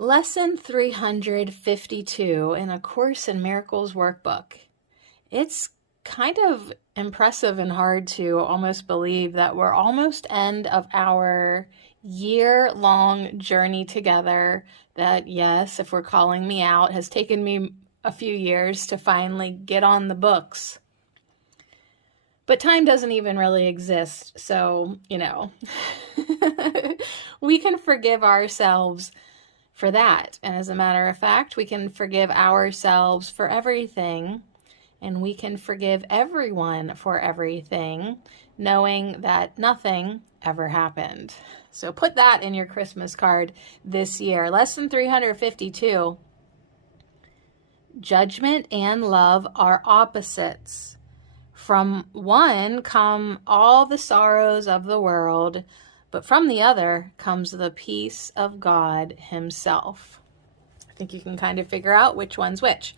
Lesson 352 in A Course in Miracles workbook. It's kind of impressive and hard to almost believe that we're almost end of our year-long journey together that, yes, if we're calling me out, has taken me a few years to finally get on the books. But time doesn't even really exist, so, we can forgive ourselves for that. And as a matter of fact, we can forgive ourselves for everything, and we can forgive everyone for everything, knowing that nothing ever happened. So put that in your Christmas card this year. Lesson 352. Judgment and love are opposites. From one come all the sorrows of the world, but from the other comes the peace of God himself. I think you can kind of figure out which one's which.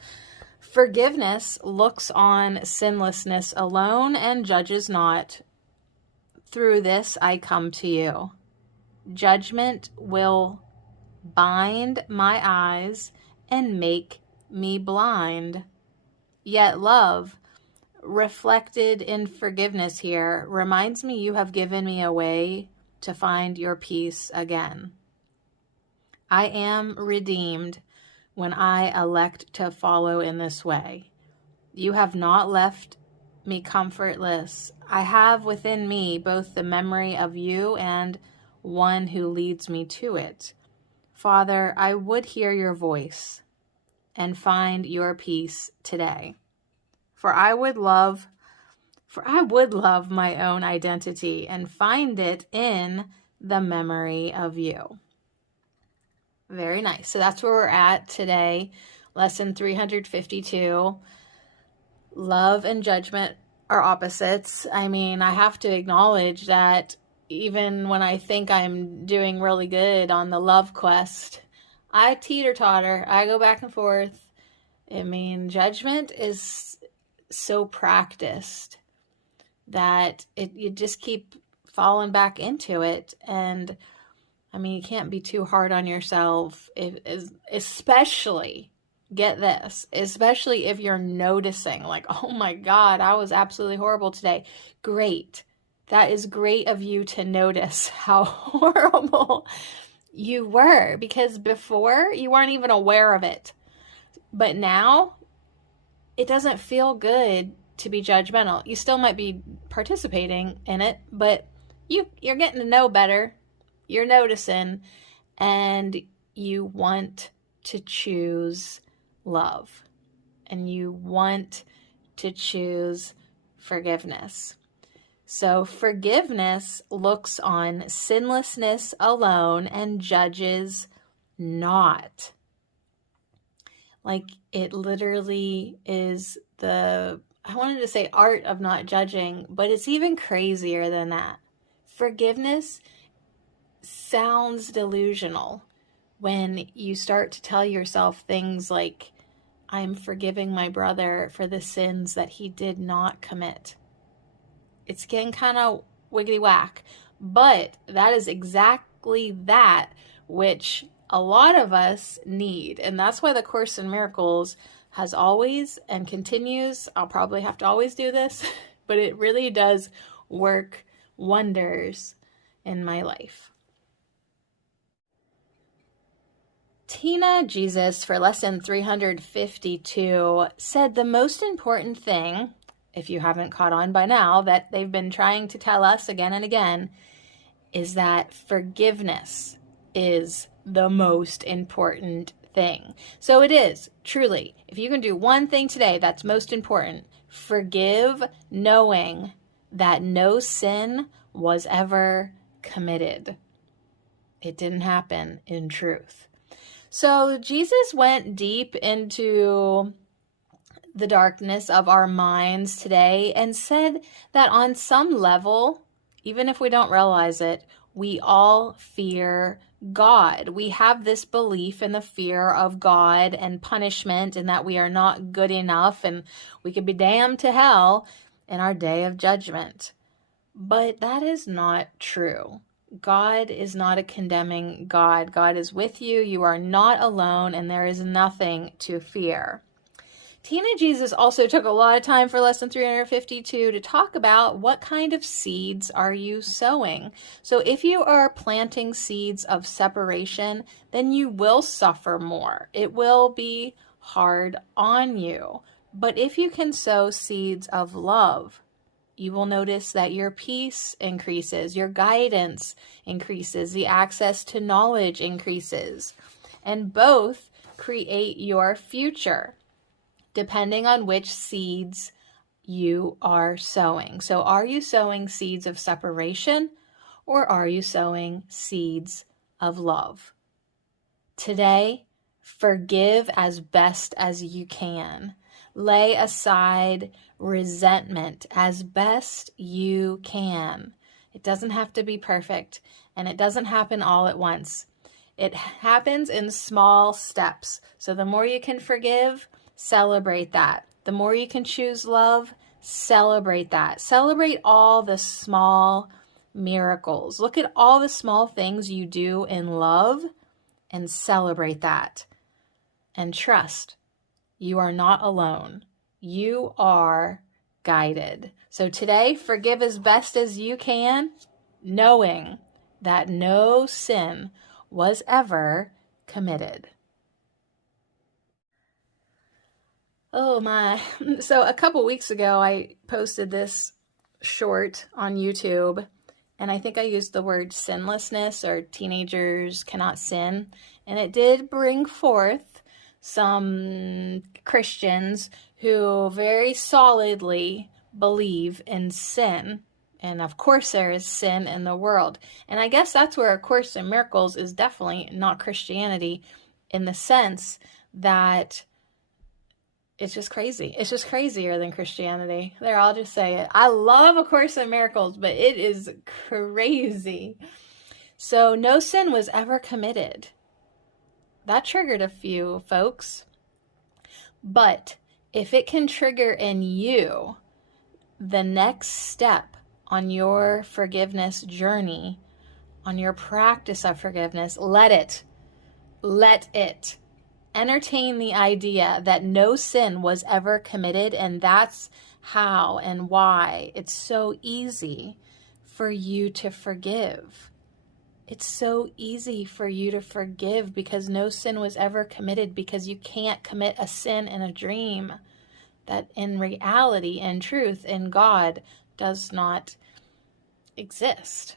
Forgiveness looks on sinlessness alone and judges not. Through this I come to you. Judgment will bind my eyes and make me blind. Yet love, reflected in forgiveness here, reminds me you have given me a way to find your peace again. I am redeemed when I elect to follow in this way. You have not left me comfortless. I have within me both the memory of you and one who leads me to it. Father, I would hear your voice and find your peace today. For I would love my own identity and find it in the memory of you. Very nice. So that's where we're at today. Lesson 352. Love and judgment are opposites. I mean, I have to acknowledge that even when I think I'm doing really good on the love quest, I teeter-totter. I go back and forth. I mean, judgment is so practiced that you just keep falling back into it. And I mean, you can't be too hard on yourself, especially, get this, especially if you're noticing like, oh my God, I was absolutely horrible today. Great. That is great of you to notice how horrible you were, because before you weren't even aware of it. But now it doesn't feel good to be judgmental. You still might be participating in it, but you're getting to know better. You're noticing, and you want to choose love, and you want to choose forgiveness. So forgiveness looks on sinlessness alone and judges not. Like, it literally is I wanted to say art of not judging, but it's even crazier than that. Forgiveness sounds delusional when you start to tell yourself things like, I'm forgiving my brother for the sins that he did not commit. It's getting kind of wiggity whack, but that is exactly that which a lot of us need. And that's why the Course in Miracles has always and continues. I'll probably have to always do this, but it really does work wonders in my life. Tina Jesus, for lesson 352, said the most important thing, if you haven't caught on by now, that they've been trying to tell us again and again, is that forgiveness is the most important thing. So it is, truly. If you can do one thing today that's most important, forgive knowing that no sin was ever committed. It didn't happen in truth. So Jesus went deep into the darkness of our minds today and said that on some level, even if we don't realize it, we all fear God. We have this belief in the fear of God and punishment, and that we are not good enough and we could be damned to hell in our day of judgment. But that is not true. God is not a condemning God. God is with you. You are not alone, and there is nothing to fear. Tina Jesus also took a lot of time for lesson 352 to talk about what kind of seeds are you sowing. So if you are planting seeds of separation, then you will suffer more. It will be hard on you. But if you can sow seeds of love, you will notice that your peace increases, your guidance increases, the access to knowledge increases, and both create your future, depending on which seeds you are sowing. So are you sowing seeds of separation, or are you sowing seeds of love? Today, forgive as best as you can. Lay aside resentment as best you can. It doesn't have to be perfect, and it doesn't happen all at once. It happens in small steps. So the more you can forgive, celebrate that. The more you can choose love, celebrate that. Celebrate all the small miracles. Look at all the small things you do in love and celebrate that. And trust, you are not alone. You are guided. So today, forgive as best as you can, knowing that no sin was ever committed. Oh my. So a couple weeks ago, I posted this short on YouTube, and I think I used the word sinlessness, or teenagers cannot sin. And it did bring forth some Christians who very solidly believe in sin. And of course there is sin in the world. And I guess that's where A Course in Miracles is definitely not Christianity, in the sense that it's just crazy. It's just crazier than Christianity. There, I'll just say it. I love A Course in Miracles, but it is crazy. So no sin was ever committed. That triggered a few folks. But if it can trigger in you the next step on your forgiveness journey, on your practice of forgiveness, let it. Entertain the idea that no sin was ever committed, and that's how and why it's so easy for you to forgive. It's so easy for you to forgive because no sin was ever committed, because you can't commit a sin in a dream that in reality and truth in God does not exist.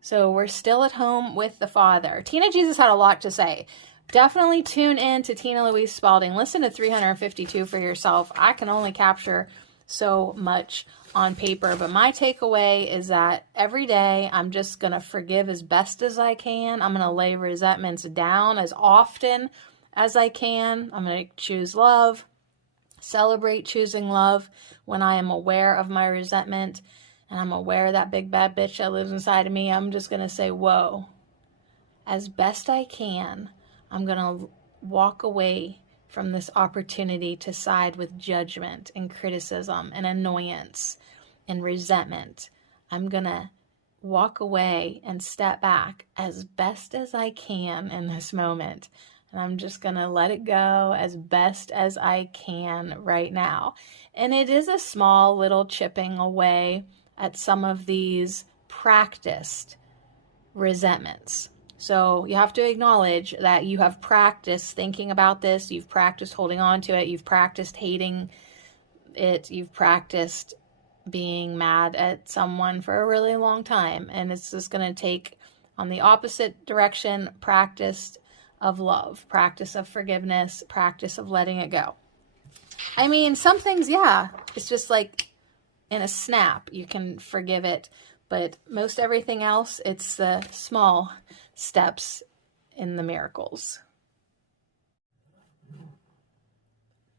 So we're still at home with the Father. Tina Jesus had a lot to say. Definitely tune in to Tina Louise Spalding. Listen to 352 for yourself. I can only capture so much on paper, but my takeaway is that every day I'm just going to forgive as best as I can. I'm going to lay resentments down as often as I can. I'm going to choose love, celebrate choosing love when I am aware of my resentment and I'm aware of that big bad bitch that lives inside of me. I'm just going to say, whoa, as best I can. I'm going to walk away from this opportunity to side with judgment and criticism and annoyance and resentment. I'm going to walk away and step back as best as I can in this moment. And I'm just going to let it go as best as I can right now. And it is a small little chipping away at some of these practiced resentments. So you have to acknowledge that you have practiced thinking about this, you've practiced holding on to it, you've practiced hating it, you've practiced being mad at someone for a really long time. And it's just going to take, on the opposite direction, practice of love, practice of forgiveness, practice of letting it go. I mean, some things, yeah, it's just like in a snap, you can forgive it. But most everything else, it's the small steps in the miracles.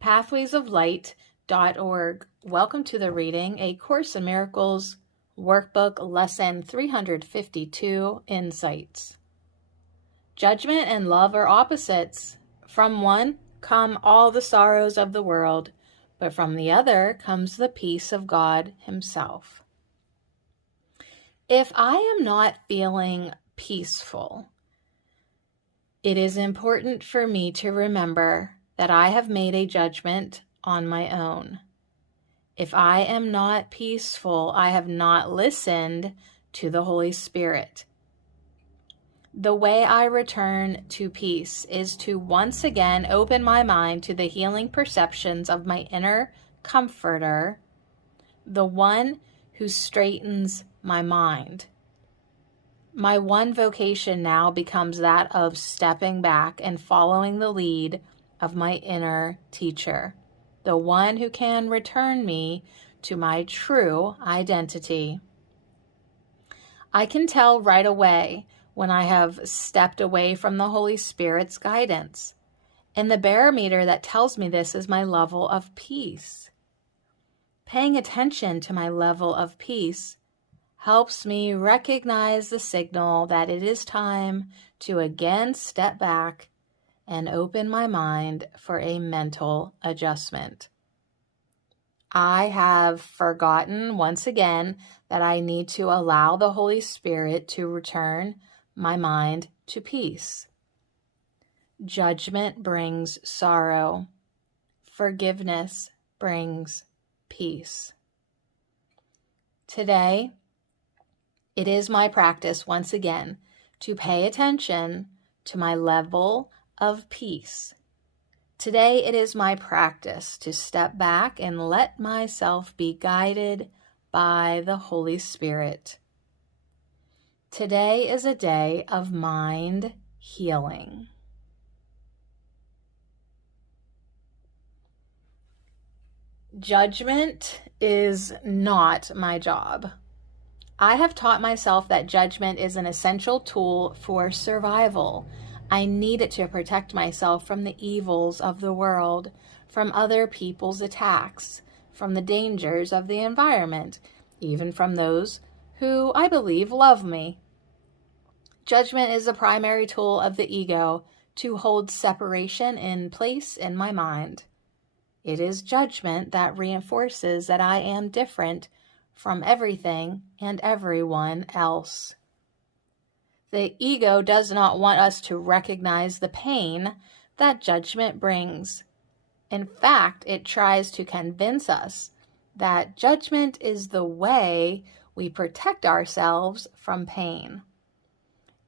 Pathwaysoflight.org. Welcome to the reading, A Course in Miracles Workbook Lesson 352, Insights. Judgment and love are opposites. From one come all the sorrows of the world, but from the other comes the peace of God Himself. If I am not feeling peaceful, it is important for me to remember that I have made a judgment on my own. If I am not peaceful, I have not listened to the Holy Spirit. The way I return to peace is to once again open my mind to the healing perceptions of my inner comforter, the one who straightens my mind. My one vocation now becomes that of stepping back and following the lead of my inner teacher, the one who can return me to my true identity. I can tell right away when I have stepped away from the Holy Spirit's guidance, and the barometer that tells me this is my level of peace. Paying attention to my level of peace helps me recognize the signal that it is time to again step back and open my mind for a mental adjustment. I have forgotten once again that I need to allow the Holy Spirit to return my mind to peace. Judgment brings sorrow. Forgiveness brings peace. Today, it is my practice once again to pay attention to my level of peace. Today, it is my practice to step back and let myself be guided by the Holy Spirit. Today is a day of mind healing. Judgment is not my job. I have taught myself that judgment is an essential tool for survival. I need it to protect myself from the evils of the world, from other people's attacks, from the dangers of the environment, even from those who I believe love me. Judgment is the primary tool of the ego to hold separation in place in my mind. It is judgment that reinforces that I am different from everything and everyone else. The ego does not want us to recognize the pain that judgment brings. In fact, it tries to convince us that judgment is the way we protect ourselves from pain.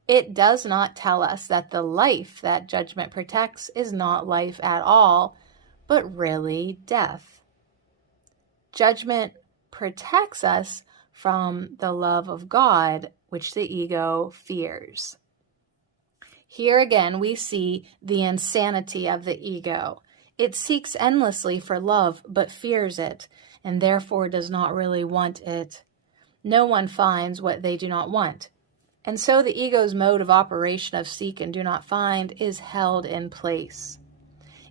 It does not tell us that the life that judgment protects is not life at all, but really death. Judgment protects us from the love of God, which the ego fears. Here again, we see the insanity of the ego. It seeks endlessly for love, but fears it, and therefore does not really want it. No one finds what they do not want. And so the ego's mode of operation of seek and do not find is held in place.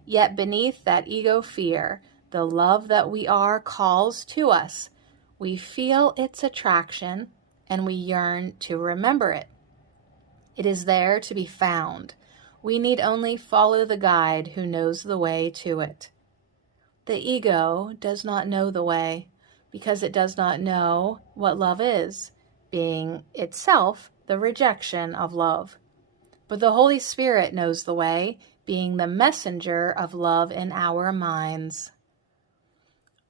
Yet beneath that ego fear, the love that we are calls to us. We feel its attraction and we yearn to remember it. It is there to be found. We need only follow the guide who knows the way to it. The ego does not know the way because it does not know what love is, being itself the rejection of love. But the Holy Spirit knows the way, being the messenger of love in our minds.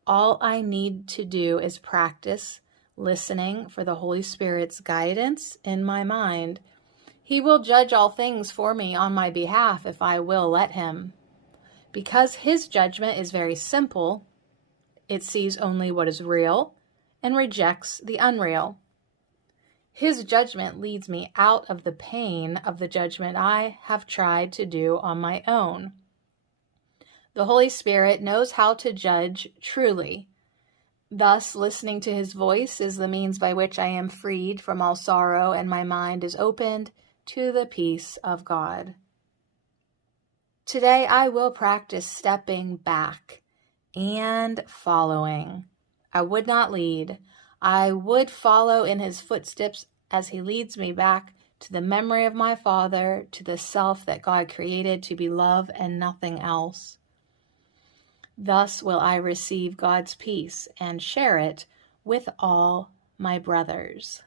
All I need to do is practice listening for the Holy Spirit's guidance in my mind. He will judge all things for me on my behalf if I will let him. Because his judgment is very simple, it sees only what is real and rejects the unreal. His judgment leads me out of the pain of the judgment I have tried to do on my own. The Holy Spirit knows how to judge truly. Thus, listening to his voice is the means by which I am freed from all sorrow and my mind is opened to the peace of God. Today, I will practice stepping back and following. I would not lead. I would follow in his footsteps as he leads me back to the memory of my Father, to the self that God created to be love and nothing else. Thus will I receive God's peace and share it with all my brothers.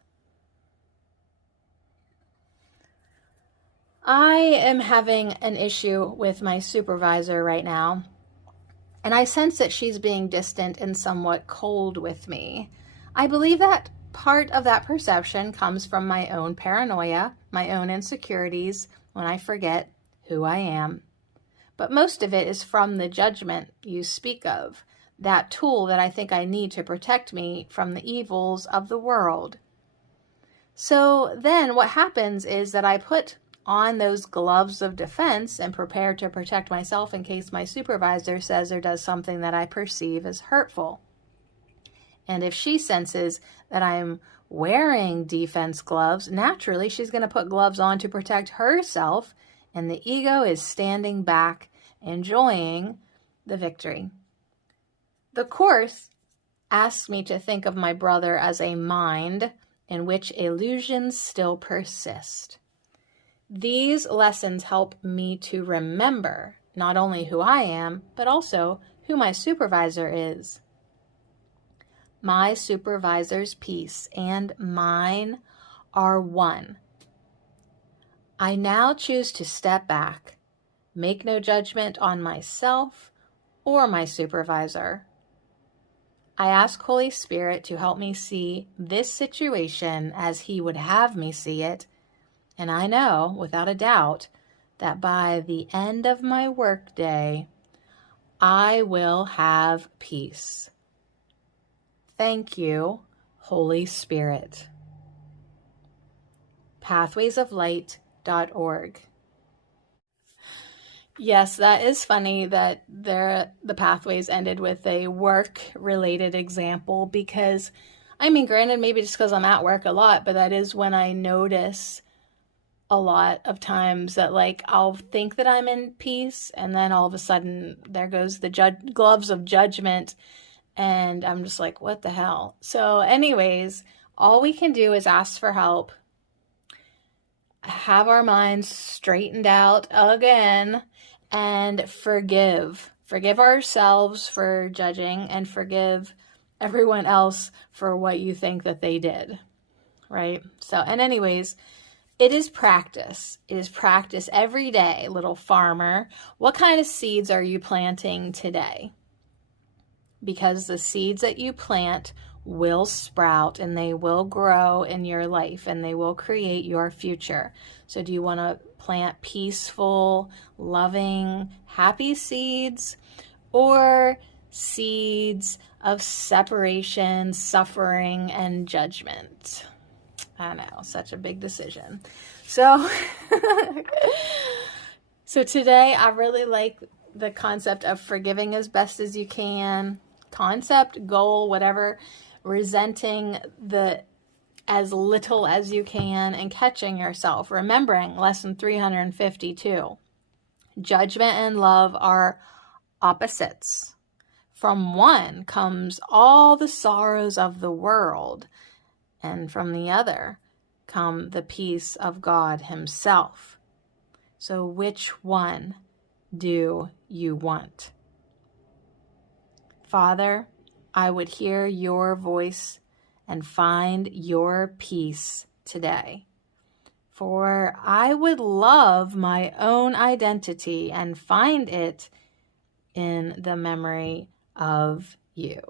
I am having an issue with my supervisor right now, and I sense that she's being distant and somewhat cold with me. I believe that part of that perception comes from my own paranoia, my own insecurities when I forget who I am. But most of it is from the judgment you speak of, that tool that I think I need to protect me from the evils of the world. So then what happens is that I put on those gloves of defense and prepare to protect myself in case my supervisor says or does something that I perceive as hurtful. And if she senses that I'm wearing defense gloves, naturally she's going to put gloves on to protect herself, and the ego is standing back, enjoying the victory. The Course asks me to think of my brother as a mind in which illusions still persist. These lessons help me to remember not only who I am, but also who my supervisor is. My supervisor's peace and mine are one. I now choose to step back, make no judgment on myself or my supervisor. I ask Holy Spirit to help me see this situation as He would have me see it, and I know, without a doubt, that by the end of my workday, I will have peace. Thank you, Holy Spirit. pathwaysoflight.org. Yes, that is funny that the pathways ended with a work-related example because, I mean, granted, maybe just because I'm at work a lot, but that is when I notice a lot of times that, like, I'll think that I'm in peace, and then all of a sudden there goes the gloves of judgment, and I'm just like, what the hell? So anyways, all we can do is ask for help, have our minds straightened out again, and forgive. Forgive ourselves for judging, and forgive everyone else for what you think that they did, right? So, and anyways, it is practice. It is practice every day, little farmer. What kind of seeds are you planting today? Because the seeds that you plant will sprout and they will grow in your life and they will create your future. So do you want to plant peaceful, loving, happy seeds, or seeds of separation, suffering, and judgment? I know, such a big decision. So, so today I really like the concept of forgiving as best as you can. Concept, goal, whatever, resenting as little as you can and catching yourself. Remembering lesson 352. Judgment and love are opposites. From one comes all the sorrows of the world, and from the other come the peace of God Himself. So which one do you want? Father, I would hear your voice and find your peace today. For I would love my own identity and find it in the memory of you.